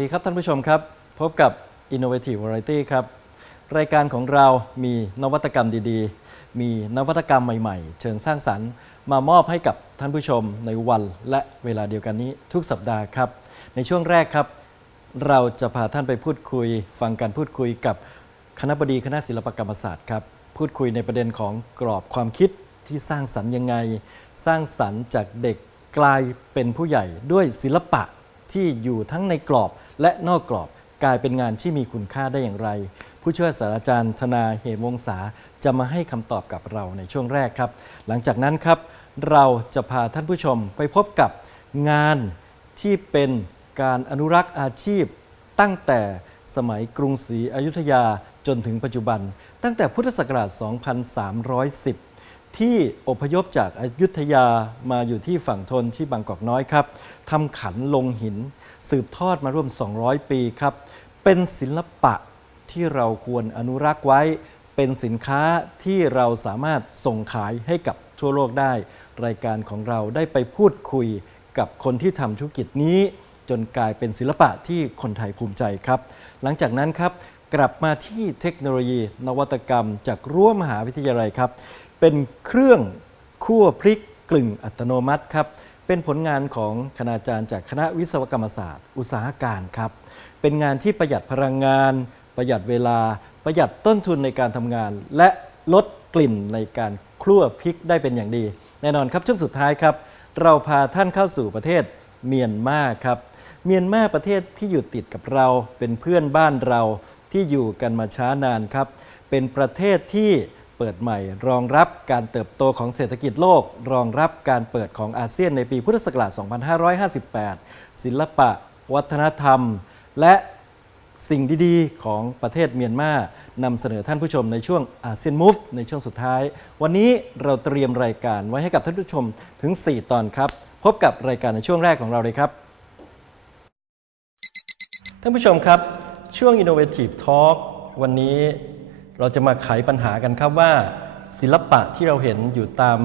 วัสดีครับท่านผู้ชมครับ พบกับ Innovative Variety ครับ รายการของเรามีนวัตกรรมดีๆ มีนวัตกรรมใหม่ๆ เชิงสร้างสรรค์ มามอบให้กับท่านผู้ชมในวันและเวลาเดียวกันนี้ทุกสัปดาห์ครับ ในช่วงแรกครับ เราจะพาท่านไปพูดคุย ฟังการพูดคุยกับคณะบดีคณะศิลปกรรมศาสตร์ครับพูดคุยในประเด็นของกรอบความคิดที่สร้างสรรค์ยังไง สร้างสรรค์จากเด็กกลายเป็นผู้ใหญ่ด้วยศิลปะ ที่อยู่ทั้งในกรอบและนอกกรอบกลายเป็นงานที่มีคุณค่าได้อย่างไร ผู้ช่วยศาสตราจารย์ธนาเหมวงศาจะมาให้คำตอบกับเราในช่วงแรกครับ หลังจากนั้นครับ เราจะพาท่านผู้ชมไปพบกับงานที่เป็นการอนุรักษ์อาชีพ ตั้งแต่สมัยกรุงศรีอยุธยาจนถึงปัจจุบัน ตั้งแต่พุทธศักราช 2310 ที่อพยพจากอายุทยามาอยู่ที่ฝั่งทนที่บางกอกน้อยครับทำขันลงหิน สืบทอดมาร่วม 200 ปีครับ เป็นศิลปะที่เราควรอนุรักษ์ไว้ เป็นสินค้าที่เราสามารถส่งขายให้กับทั่วโลกได้ รายการของเราได้ไปพูดคุยกับคนที่ทำธุรกิจนี้ จนกลายเป็นศิลปะที่คนไทยภูมิใจครับ หลังจากนั้นครับกลับมาที่เทคโนโลยี นวัตกรรม จากรั้วมหาวิทยาลัยครับ เป็นเครื่องคั่วพริกกลึงอัตโนมัติครับ เป็นผลงานของคณาจารย์จากคณะวิศวกรรมศาสตร์ อุตสาหการครับ เป็นงานที่ประหยัดพลังงาน ประหยัดเวลา ประหยัดต้นทุนในการทำงาน และลดกลิ่นในการคลั่วพริกได้เป็นอย่างดี แน่นอนครับช่วงสุดท้ายครับ เราพาท่านเข้าสู่ประเทศเมียนมาครับ เมียนมาประเทศที่อยู่ติดกับเรา เป็นเพื่อนบ้านเราที่อยู่กันมาช้านานครับ เป็นประเทศที่ เปิดใหม่ รองรับการเติบโตของเศรษฐกิจโลก รองรับการเปิดของอาเซียนในปีพุทธศักราช 2558 ศิลปะ วัฒนธรรม และสิ่งดีๆ ของประเทศเมียนมานำเสนอท่านผู้ชมในช่วงอาเซียนมูฟในช่วงสุดท้าย วันนี้เราเตรียมรายการไว้ให้กับท่านผู้ชมถึง 4 ตอนครับ พบกับรายการในช่วงแรกของเราเลยครับท่านผู้ชมครับ ช่วง Innovative Talk วันนี้ เราจะมาไขปัญหากันครับว่า ศิลปะที่เราเห็นอยู่ตาม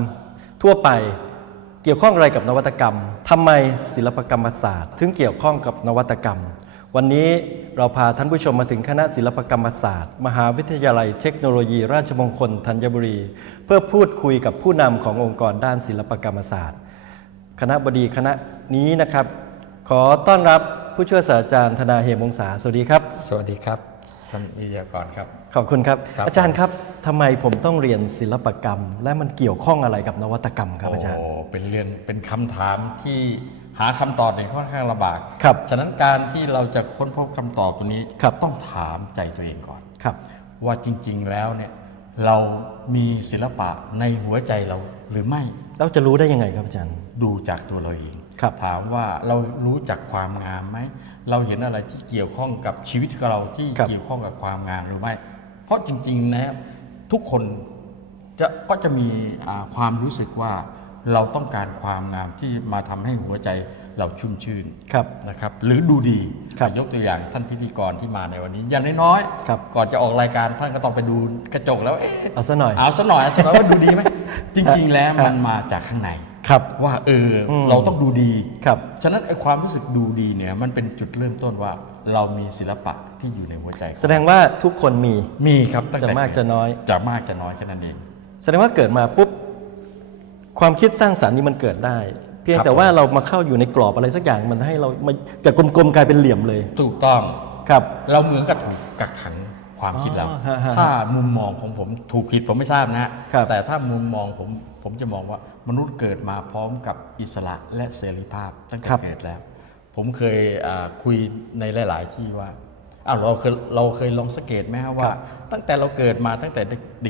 ทั่วไปเกี่ยวข้องอะไรกับนวัตกรรมทำไมศิลปกรรมศาสตร์ ถึงเกี่ยวข้องกับนวัตกรรม วันนี้เราพาท่านผู้ชมมาถึงคณะศิลปกรรมศาสตร์ มหาวิทยาลัยเทคโนโลยี ราชมงคลธัญบุรี เพื่อพูดคุยกับผู้นำขององค์กรด้านศิลปกรรมศาสตร์ คณะบดีคณะนี้นะครับ ขอต้อนรับผู้ช่วยศาสตราจารย์ธนาเหมวงศาสวัสดีครับ สวัสดีครับ ท่านวิทยากรครับ ขอบคุณครับ ครับอาจารย์ครับทำไมผมต้องเรียนศิลปกรรม และมันเกี่ยวข้องอะไรกับนวัตกรรมครับอาจารย์ โอ้เป็นเรียนเป็นคำถามที่หาคำตอบในยค่อนข้างลำบากครับฉะนั้นการที่เราจะค้นพบคำตอบตัวนี้ครับ ต้องถามใจตัวเองก่อน ครับ ว่าจริงๆแล้วเนี่ยเรามีศิลปะในหัวใจเราหรือไม่เราจะรู้ได้ยังไงครับอาจารย์ ดูจากตัวเราเอง ครับถามว่าเรารู้จักความงามไหม เราเห็นอะไรที่เกี่ยวข้องกับชีวิตของเราที่ครับ เกี่ยวข้องกับความงามหรือไม่ เพราะจริง ๆ นะทุกคนจะก็จะมีอ่าความรู้สึกว่าเราต้องการความงามที่มาทำให้หัวใจเราชุ่มชื่น ครับ นะครับหรือดูดีครับยกตัวอย่างท่านพิธีกรที่มาในวันนี้ อย่างน้อยๆครับ ก่อนจะออกรายการท่านก็ต้องไปดูกระจกแล้วเอ๊ะเอาซะหน่อย เอาซะหน่อยเอาซะหน่อยว่าดูดีไหมจริง ๆ แล้วมันมาจากข้างใน ครับว่าเอออมเราต้องดูดีครับฉะนั้นไอ้ความรู้สึกดูดีเนี่ยมันเป็นจุดเริ่มต้นว่าเรามีศิลปะที่อยู่ในหัวใจ แสดงว่าทุกคนมีมีครับตั้งจะแต่มากจะน้อย จะมากจะน้อยแค่นั้นเอง แสดงว่าเกิดมาปุ๊บความคิดสร้างสรรค์นี่มันเกิดได้ เพียงครับแต่ว่าเรามาเข้าอยู่ในกรอบอะไรสักอย่างมันให้เรามาจากกลมๆกลายเป็นเหลี่ยมเลย ถูกต้องครับ เราเหมือนกับถูกกักขัง ความคิดเรา อ๋อฮะฮะถ้ามุมมองของผมถูกผิดผมไม่ทราบนะฮะครับ แต่ถ้ามุมมองผมผมจะมองว่ามนุษย์เกิดมาพร้อมกับอิสระและเสรีภาพตั้งแต่เกิดแล้ว ผมเคยอ่าคุยในหลาย ๆ ที่ว่าอ้าวเราเคยเราเคยลองสังเกตไหมฮะว่า ตั้งแต่เราเกิดมาตั้งแต่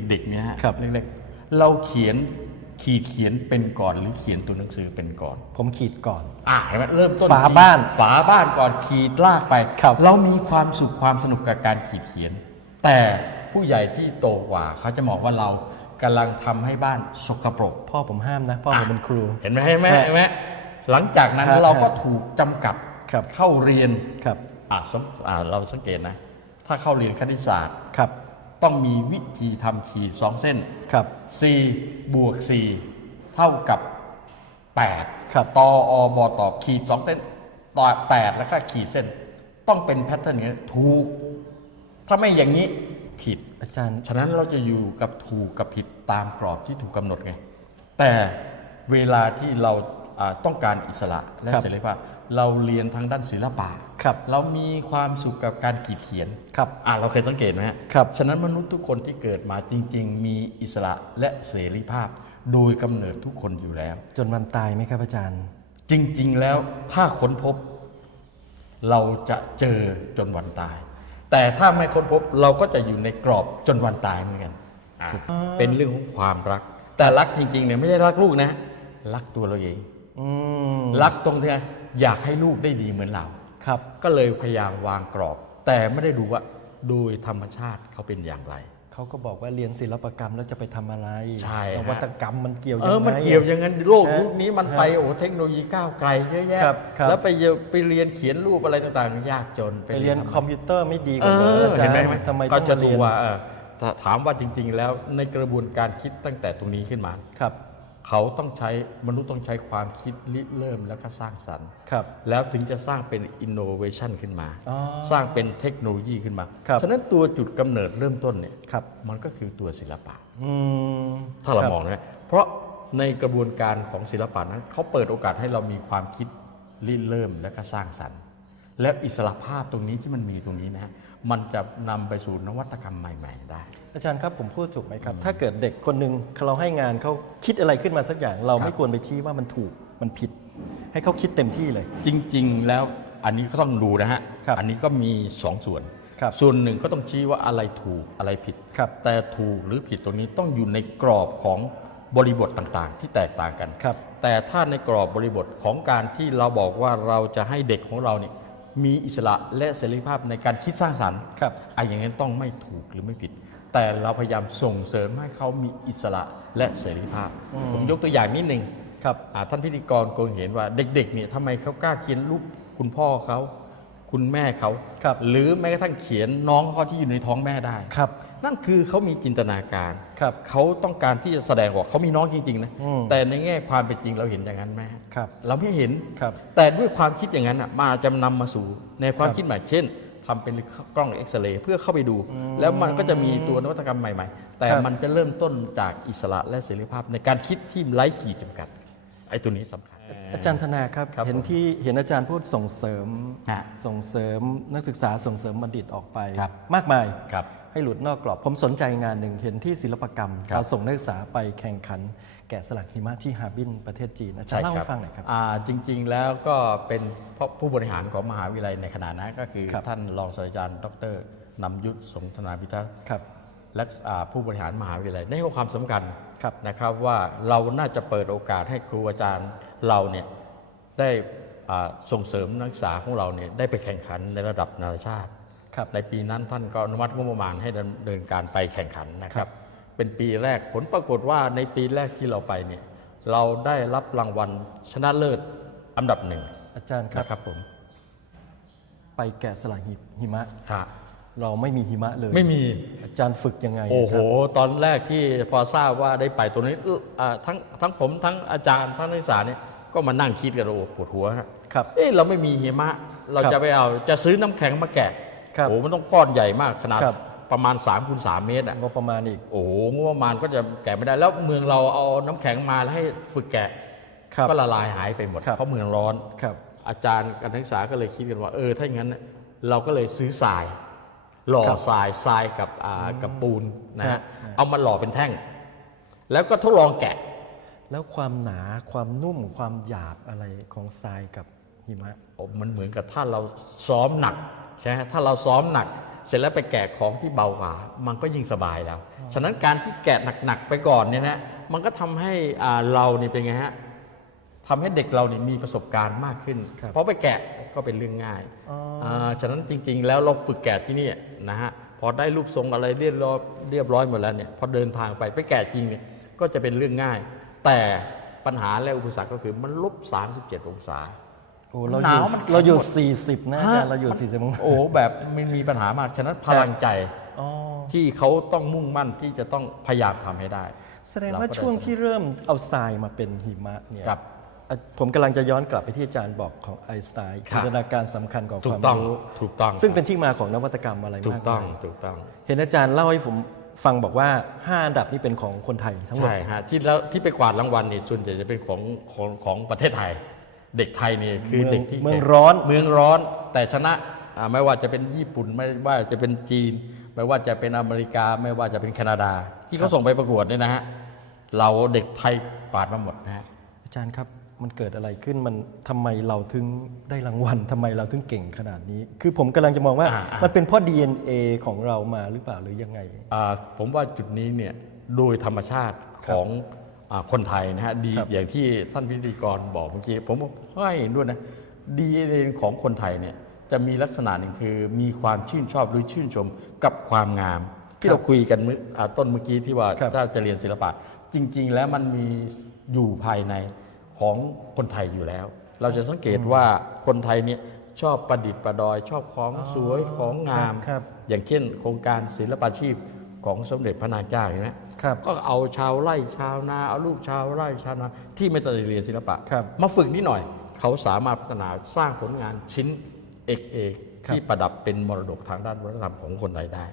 เด็กๆเนี่ยฮะครับ เล็กๆเราเขียนขีดเขียนเป็นก่อนหรือเขียนตัวหนังสือเป็นก่อน ผมขีดก่อน อ่าเห็นไหมเริ่มต้นฝาบ้านฝาบ้านก่อนขีดลากไป ครับ เรามีความสุขความสนุกกับการขีดเขียน แต่ผู้ใหญ่ที่โตกว่าเขาจะมองว่าเรากำลังทำให้บ้านสกปรก พ่อผมห้ามนะ พ่อผมเป็นครู เห็นไหมเห็นไหมฮะเห็นไหมหลังจากนั้นฮะเราก็ฮะถูกจำกัดครับ เข้าเรียนครับ อ่าสมอ่าเราสังเกตนะ ถ้าเข้าเรียนคณิตศาสตร์ ครับ ต้องมีวิธีทำขีดสองเส้น ครับ 4 บวก 4 เท่ากับ 8ครับ ตออบอตอบขีด2เส้นต่อ8แล้วก็ขีดเส้น ต้องเป็นแพทเทิร์นอย่างนี้ถูก ถ้าไม่อย่างนี้ผิดอาจารย์ ฉะนั้นเราจะอยู่กับถูกกับผิดตามกรอบที่ถูกกำหนดไง แต่เวลาที่เราอ่าต้องการอิสระและครับเสรีภาพเราเรียนทางด้านศิลปะครับเรามีความสุขกับการขีดเขียนครับอ่าเราเคยสังเกตไหมฮะครับฉะนั้นมนุษย์ทุกคนที่เกิดมาจริง ๆ มีอิสระและเสรีภาพ โดยกำเนิดทุกคนอยู่แล้ว จนวันตายไหมครับอาจารย์ จริง ๆ แล้วถ้าค้นพบ เราจะเจอจนวันตาย แต่ถ้าไม่ค้นพบเราก็จะอยู่ในกรอบจนวันตายเหมือนกันอะเป็นเรื่องของความรัก แต่รักจริงๆเนี่ยไม่ใช่รักลูกนะ รักตัวเราเอง อืมรักตรงที่อยากให้ลูกได้ดีเหมือนเรา ครับ ก็เลยพยายามวางกรอบ แต่ไม่ได้ดูว่าโดยธรรมชาติเขาเป็นอย่างไร เขาก็บอกว่าเรียนศิลปกรรมแล้วจะไปทำอะไรใช่นฮะวัตกรรมมันเกี่ยวเอยังอ ไง มันเกี่ยวอย่างนั้นโลกฮะยุคนี้มันฮะไปโอ้เทคโนโลยีก้าวไกลเยอะแยะ ครับครับ แล้วไปเยอะไปเรียนเขียนรูปอะไรต่างๆ ยากจนไปเรียนทำคอมพิวเตอร์ไม่ดีกเอว่าเหรอออาจารเห็นย์ไหมทำไมก็ต้องจะมาดูเรียนว่าเออถ้าถามว่าจริง ๆ แล้วในกระบวนการคิดตั้งแต่ตรงนี้ขึ้นมา ครับ เขาต้องใช้มนุษย์ต้องใช้ความคิดริเริ่มแล้วก็สร้างสรรค์ครับแล้วถึงจะสร้างเป็นอินโนเวชันขึ้นมาอ๋อสร้างเป็นเทคโนโลยีขึ้นมาครับฉะนั้นตัวจุดกำเนิดเริ่มต้นเนี่ยครับมันก็คือตัวศิลปะอืมถ้าเราคบมองนะเพราะในกระบวนการของศิลปะนั้นเขาเปิดโอกาสให้เรามีความคิดริเริ่มและก็สร้างสรรค์ และอิสระภาพตรงนี้ที่มันมีตรงนี้นะฮะมันจะนำไปสู่นวัตกรรมใหม่ ๆ ได้ อาจารย์ครับผมพูดถูกไหมครับ ถ้าเกิดเด็กคนหนึ่งเราให้งานเขาคิดอะไรขึ้นมาสักอย่าง เราครับไม่ควรไปชี้ว่ามันถูกมันผิด ให้เขาคิดเต็มที่เลย จริง ๆ แล้วอันนี้ก็ต้องดูนะฮะครับอันนี้ก็มีสองส่วนครับส่วนหนึ่งก็ต้องชี้ว่าอะไรถูกอะไรผิดครับแต่ถูกหรือผิดตรงนี้ต้องอยู่ในกรอบของบริบทต่างๆ ที่แตกต่างกันครับแต่ถ้าในกรอบบริบทของการที่เราบอกว่าเราจะให้เด็กของเราเนี่ยมีอิสระและเสรีภาพในการคิดสร้างสรรค์ครับไอ้อย่างนั้นต้องไม่ถูกหรือไม่ผิด แต่เราพยายามส่งเสริมให้เขามีอิสระและเสรีภาพ ผมยกตัวอย่างนิดหนึ่งครับอ่าท่านพิธีกรคงเห็นว่าเด็กๆเนี่ยทำไมเขากล้าเขียนรูปคุณพ่อเขาคุณแม่เขาครับ หรือแม้กระทั่งเขียนน้องเขาที่อยู่ในท้องแม่ได้ครับ นั่นคือเขามีจินตนาการครับเขาต้องการที่จะแสดงว่าเขามีน้องจริงๆนะอืมแต่ในแง่ความเป็นจริงเราเห็นอย่างนั้นไหมฮะครับ เราไม่เห็นครับ แต่ด้วยความคิดอย่างนั้นอะมาจะนำมาสู่ในความครับคิดใหม่เช่น ทำเป็นกล้องเอ็กซเรย์เพื่อเข้าไปดู แล้วมันก็จะมีตัวนวัตกรรมใหม่ ๆ แต่ครับมันจะเริ่มต้นจากอิสระและเสรีภาพในการคิดที่ไร้ขีดจำกัดไอ้ตัวนี้สำคัญ อาจารย์ธนาครับครับเห็นผมที่เห็นอาจารย์พูดส่งเสริมฮะส่งเสริมนักศึกษาส่งเสริมบัณฑิตออกไปครับมากมายครับให้หลุดนอกกรอบ ผมสนใจงานหนึ่งเห็นที่ศิลปกรรมครับเราส่งนักศึกษาไปแข่งขัน แกะสลักหิมะที่ฮาร์บินประเทศจีนอาจารย์เล่าให้ฟังหน่อยครับอ่าจริง ๆ แล้วก็เป็นผู้บริหารของมหาวิทยาลัยในขณะนั้นก็คือครับท่านรองศาสตราจารย์ดรนำยุทธสงธนาพิทักษ์ครับและอ่าผู้บริหารมหาวิทยาลัยได้ให้ความสำคัญครับนะครับว่าเราน่าจะเปิดโอกาสให้ครูอาจารย์เราเนี่ยได้อ่าส่งเสริมนักศึกษาของเราเนี่ยได้ไปแข่งขันในระดับนานาชาติครับในปีนั้นท่านก็อนุมัติงบประมาณให้ดำเนินการไปแข่งขันนะคครัรับบ เป็นปีแรกผลปรากฏว่าในปีแรกที่เราไปเนี่ยเราได้รับรางวัลชนะเลิศอันดับหนึ่งอาจารย์ครับ นะครับผมไปแกะสลักหิหิมะ ฮะเราไม่มีหิมะเลยไม่มี อาจารย์ฝึกยังไงโอ้โห ครับตอนแรกที่พอทราบว่าได้ไปตัวนี้อ่าทั้งทั้งผมทั้งอาจารย์ทั้งนักศึกษาเนี่ยก็มานั่งคิดกันโอ้ปวดหัวฮะ ครับ เอ๊ะเราไม่มีหิมะ เราครับจะไปเอาจะซื้อน้ำแข็งมาแกะครับโอ้มันต้องก้อนใหญ่มากขนาดครับ ประมาณ3คูณ3เมตรอะงบประมาณอีก โอ้โหงบประมาณก็จะแกะไม่ได้ แล้วเมืองเราเอาน้ำแข็งมาแล้วให้ฝึกแกะครับก็ละลายหายไปหมดครับเพราะเมืองร้อนครับอาจารย์การศึกษาก็เลยคิดกันว่าเออถ้าอย่างนั้นเนี่ยเราก็เลยซื้อทราย หล่อครับทรายทรายกับอ่ากับปูนนะครัฮะบเอามาหล่อเป็นแท่ง แล้วก็ทดลองแกะ แล้วความหนาความนุ่มความหยาบอะไรของทรายกับหิมะโอ้มันเหมือนกับถ้าเราซ้อมหนักใช่ไหมถ้าเราซ้อมหนัก เสร็จแล้วไปแกะของที่เบากว่ามันก็ยิ่งสบายแล้ว ฉะนั้นการที่แกะหนักๆไปก่อนเนี่ยนะมันก็ทำให้อ่าเรานี่เป็นไงฮะทำให้เด็กเรานี่มีประสบการณ์มากขึ้นครับเพราะไปแกะก็เป็นเรื่องง่ายอ๋ออ่าฉะนั้นจริง ๆ แล้วเราฝึกแกะที่นี่นะฮะพอได้รูปทรงอะไรเรียบร้อยเรียบร้อยหมดแล้วเนี่ยพอเดินทางไปไปแกะจริงเนี่ยก็จะเป็นเรื่องง่าย แต่ปัญหาและอุปสรรคก็คือมันลบ37 องศาโอ้เราหอยู่นาวมันแข็งเราอยู่ หมด 40 นะอาจารย์เราอยู่ 40องศาโอ้แบบมันมีปัญหามาก ฉะนั้นพลังใจอ๋อที่เขาต้องมุ่งมั่นที่จะต้องพยายามทำให้ได้แสดงว่าเราก็ได้ช่วงที่เริ่มเอาทรายมาเป็นหิมะเนี่ยครับ อะผมกำลังจะย้อนกลับไปที่อาจารย์บอกของไอน์สไตน์ครับจินตนาการสำคัญของถูควากมต้องรู้ถูกต้องซึ่งเป็นที่มาของนวัตกรรมอะไรถูมากกต้องมายถูกต้องเห็นอาจารย์เล่าให้ผมฟังบอกว่า 5 อันดับนี้เป็นของคนไทยทั้งหมด ใช่ฮะที่แล้วที่ไปกวาดรางวัลนี่ส่วนใหญ่จะเป็นของของของประเทศไทย เด็กไทยนี่คือเมืองเด็กที่เมืองก่ร้อนเมืองร้อน แต่ชนะอ่าไม่ว่าจะเป็นญี่ปุ่นไม่ว่าจะเป็นจีน ไม่ว่าจะเป็นอเมริกา ไม่ว่าจะเป็นแคนาดา ที่เขาส่งไปประกวดเนี่ยนะฮะเราเด็กไทยกวาดมาหมดนะฮะอาจารย์ครับมันเกิดอะไรขึ้นมันทำไมเราถึงได้รางวัลทำไมเราถึงเก่งขนาดนี้ คือผมกำลังจะมองว่าอ่าอ่ามัมันเป็นเพราะ DNA ของเรามาหรือเปล่าหรือยังไงอ่าผมว่าจุดนี้เนี่ยโดยธรรมชาติครัขบองอา คนไทยนะฮะดีครับอย่างที่ท่านพิธีกรบอกเมื่อกี้ผมก็เห็นด้วยนะดีของคนไทยเนี่ยจะมีลักษณะหนึ่งคือมีความชื่นชอบหรือชื่นชมกับความงาม ที่เราคุยกันเมื่ออ่าต้นเมื่อกี้ที่ว่าครับถ้าจะเรียนศิลปะ จริง ๆ แล้วมันมีอยู่ภายในของคนไทยอยู่แล้ว เราจะสังเกตว่าคนไทยเนี่ยชอบประดิษฐ์ประดอย ชอบของสวยของงามครับอย่างเช่น โครงการศิลปาชีพ ของสมเด็จพระนางเจ้าเห็นไหมครับก็เอาชาวไร่ชาวนาเอาลูกชาวไร่ชาวนาที่ไม่ต้องเรียนศิลปะครับมาฝึกนิดหน่อย เขาสามารถพัฒนาสร้างผลงานชิ้นเอกเอกครับที่ประดับเป็นมรดกทางด้านวัฒนธรรมของคนไทยได้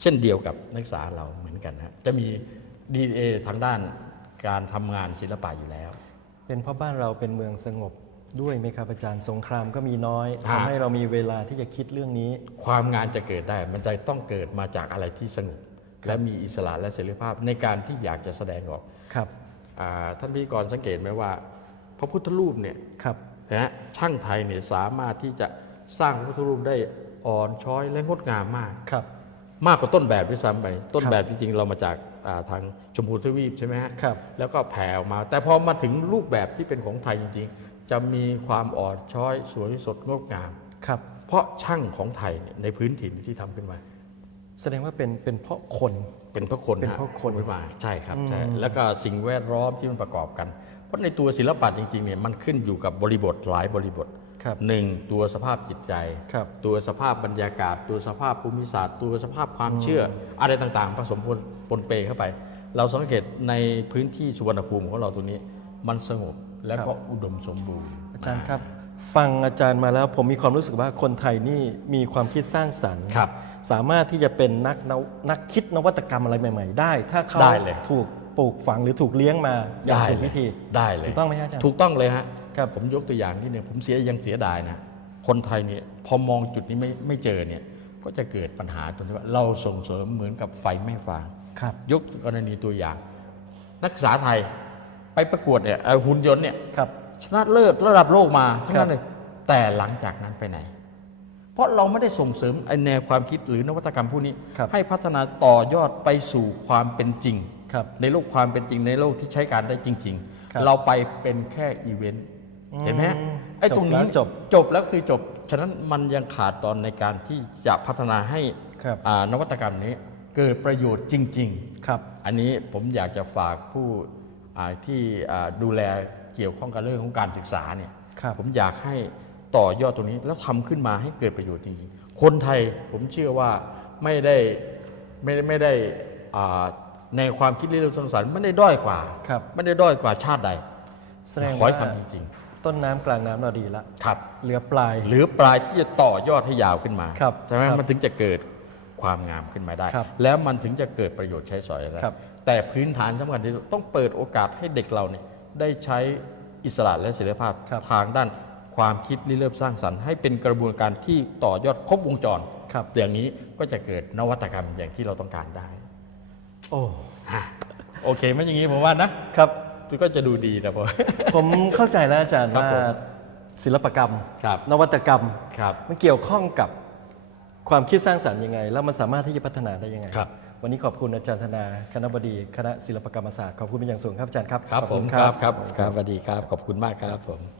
เช่นเดียวกับนักศึกษาเราเหมือนกันนะจะมีดีเอทางด้านการทำงานศิลปะอยู่แล้ว เป็นเพราะบ้านเราเป็นเมืองสงบด้วยไหมครับอาจารย์สงครามก็มีน้อยฮะทำให้เรามีเวลาที่จะคิดเรื่องนี้ ความงานจะเกิดได้ มันจะต้องเกิดมาจากอะไรที่สงบ และมีอิสระและเสรีภาพในการที่อยากจะแสดงออกครับอ่าท่านพิธีกรสังเกตไหมว่า พระพุทธรูปเนี่ยครับนะฮะช่างไทยเนี่ยสามารถที่จะสร้างพระพุทธรูปได้อ่อนช้อยและงดงามมากครับ มากกว่าต้นแบบด้วยซ้ำไปต้นครับแบบจริงๆ เรามาจากอ่าทางชมพูทวีปใช่ไหมฮะครับแล้วก็แผ่ออกมา แต่พอมาถึงรูปแบบที่เป็นของไทยจริงๆ จะมีความอ่อนช้อยสวยสดงดงามครับเพราะช่างของไทยเนี่ยในพื้นถิ่นที่ทำขึ้นมา แสดงว่าเป็นเป็นเพราะคน เป็นเพราะคนเป็นฮเพราะคนขึ้มาใช่ครับใช่อืมแล้วก็สิ่งแวดล้อมที่มันประกอบกัน เพราะในตัวศิลปะจริงๆเนี่ยมันขึ้นอยู่กับบริบทหลายบริบทครับหนึ่งตัวสภาพจิตใจครับตัวสภาพบรรยากาศ ตัวสภาพภูมิศาสตร์ ตัวสภาพความเชื่อ อะไรต่างๆ ผสมปนปนเปเข้าไป เราสังเกตในพื้นที่สุวรรณภูมิของเราตัวนี้ มันสงบและก็อุดมสมบูรณ์ อาจารย์ครับ ฟังอาจารย์มาแล้วผมมีความรู้สึกว่าคนไทยนี่มีความคิดสร้างสรรค์ครับ สามารถที่จะเป็นนักนวนักคิดนวัตกรรมอะไรใหม่ ๆ ได้ ถ้าเขาได้เลย ถูกปลูกฝังหรือถูกเลี้ยงมาอย่างได้ถูกเลยวิธีได้เลยถูกต้องไหมฮะอาจารย์ถูกต้องเลยฮะครับผมยกตัวอย่างที่เนี่ยผมเสียยังเสียดายนะคนไทยเนี่ยพอมองจุดนี้ไม่ไม่เจอเนี่ยก็จะเกิดปัญหาตรงที่ว่าเราส่งเสริมเหมือนกับไฟไม่ฟางครับ ยกกรณีตัวอย่าง นักศึกษาไทยไปประกวดเนี่ยเอ่อหุ่นยนต์เนี่ยครับชนะเลิศระดับโลกมาทั้งครันั้บนเลยแต่หลังจากนั้นไปไหนเพ ราะเราไม่ได้ส่งเสริมไอ้แนวความคิดหรือนวัตกรรมพวกนี้ครับให้พัฒนาต่อยอดไปสู่ความเป็นจริงครับในโลกความเป็นจริงในโลกที่ใช้การได้จริงครับๆเราไปเป็นแค่อีเวนต์เห็นไหมฮะอืมไอ้ตรงนี้จบแล้วจบจบแล้วคือจบ ฉะนั้นมันยังขาดตอนในการที่จะพัฒนาให้ครับอ่านวัตกรรมนี้เกิดประโยชน์จริง ๆ ครับ อันนี้ผมอยากจะฝากผู้อ่าที่อ่าดูแลเกี่ยวข้องกับเรื่องของการศึกษาเนี่ยครับผมอยากให้ ต่อยอดตรงนี้แล้วทำขึ้นมาให้เกิดประโยชน์จริงๆ คนไทยผมเชื่อว่าไม่ได้ไม่ได้ไม่ได้อ่าในความคิดเรื่องสร้างสรรค์ไม่ได้ด้อยกว่าครับไม่ได้ด้อยกว่าชาติใดแสดงขอให้ว่าทำจริงต้นน้ำกลางน้ำเราดีละๆครับเหลือปลายหรือปลายที่จะต่อยอดให้ยาวขึ้นมาครับใช่ไหมครับมันถึงจะเกิดความงามขึ้นมาได้ครับแล้วมันถึงจะเกิดประโยชน์ใช้สอยได้ครับแต่พื้นฐานสำคัญที่สุดต้องเปิดโอกาสให้เด็กเราเนี่ยได้ใช้อิสระและเสรีภาพครับทางด้าน ความคิดริเริ่มสร้างสรรค์ให้เป็นกระบวนการที่ต่อยอดครบวงจรครับอย่างนี้ก็จะเกิดนวัตกรรมอย่างที่เราต้องการได้ โอ้อะโอเคไหมอย่างนี้ผมว่านะครับก็จะดูดีนะผมผมเข้าใจแล้วอาจารย์ครับว่าผมศิลปกรรมครับนวัตกรรมครับมันเกี่ยวข้องกับความคิดสร้างสรรค์ยังไง แล้วมันสามารถที่จะพัฒนาได้ยังไงครับวันนี้ขอบคุณอาจารย์ธนาคณะบดีคณะศิลปกรรมศาสตร์ขอบคุณเป็นอย่างสูงครับอาจารย์ครับ ครับขอผมณครับครับครับสวัสดีครับ ขอบคุณมากครับผม「